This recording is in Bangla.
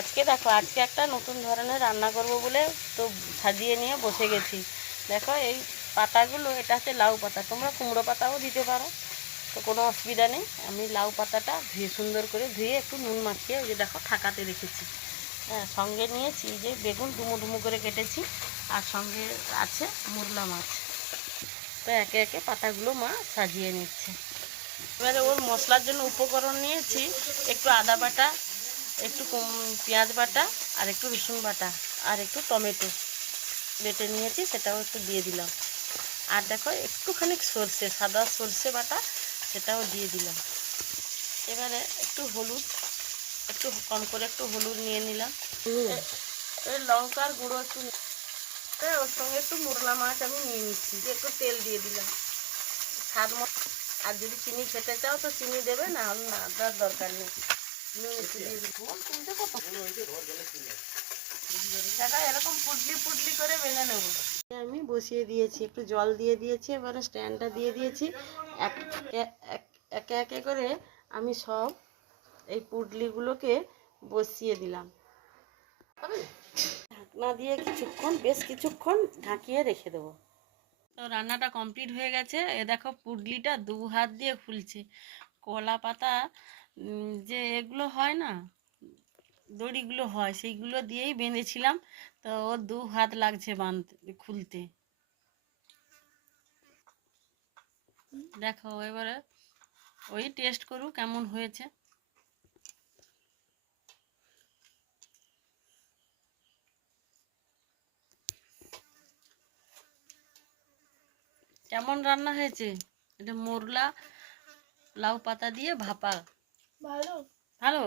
আজকে দেখো, আজকে একটা নতুন ধরনের রান্না করব বলে তো সাজিয়ে নিয়ে বসে গেছি। দেখো এই পাতাগুলো, এটা হচ্ছে লাউ পাতা, তোমরা কুমড়ো পাতাও দিতে পারো, তো কোনো অসুবিধা নেই। আমি লাউ পাতাটা ধুয়ে সুন্দর করে ধুয়ে একটু নুন মাখিয়ে ওই যে দেখো ঠাকাতে রেখেছি। হ্যাঁ, সঙ্গে নিয়েছি যে বেগুন ডুমো ডুমো করে কেটেছি, আর সঙ্গে আছে মুরলা মাছ। তো একে একে পাতাগুলো মা সাজিয়ে নিচ্ছে। এবারে ওর মশলার জন্য উপকরণ নিয়েছি একটু আদা বাটা, একটু পেঁয়াজ বাটা, আর একটু রসুন বাটা, আর একটু টমেটো বেটে নিয়েছি, সেটাও একটু দিয়ে দিলাম। আর দেখো একটুখানি সর্ষে, সাদা সর্ষে বাটা, সেটাও দিয়ে দিলাম। এবারে একটু হলুদ, একটু কম করে একটু হলুদ নিয়ে নিলাম। লঙ্কার গুঁড়ো একটু, ওর সঙ্গে একটু মুরলা মাছ আমি নিয়ে নিচ্ছি, দিয়ে একটু তেল দিয়ে দিলাম স্বাদ মতো। আর যদি চিনি খেতে চাও তো চিনি দেবে, না হলে না, তার দরকার নেই। নুন একটু দিয়ে দিবো, দেখা এরকম পুটলি পুটলি করে বেলে নেব। আমি বসিয়ে দিয়েছি, একটু জল দিয়ে দিয়েছি, এবারে স্ট্যান্ডটা দিয়ে দিয়েছি। একে একে করে আমি সব এই পুটলিগুলোকে বসিয়ে দিলাম। ঢাকনা দিয়ে কিছুক্ষণ, বেশ কিছুক্ষণ ঢাকিয়ে রেখে দেবো। তো রান্নাটা কমপ্লিট হয়ে গেছে। এ দেখো পুটলিটা 2 হাত দিয়ে খুলছে। কলা পাতা যে এগুলো হয় না, দড়িগুলো হয়, সেইগুলো দিয়েই বেঁধেছিলাম, তো ও 2 হাত লাগছে খুলতে। দেখো এবারে ওই টেস্ট করুক কেমন হয়েছে। কেমন রান্না হয়েছে? এটা মোরলা লাউ পাতা দিয়ে ভাপা। ভালো ভালো।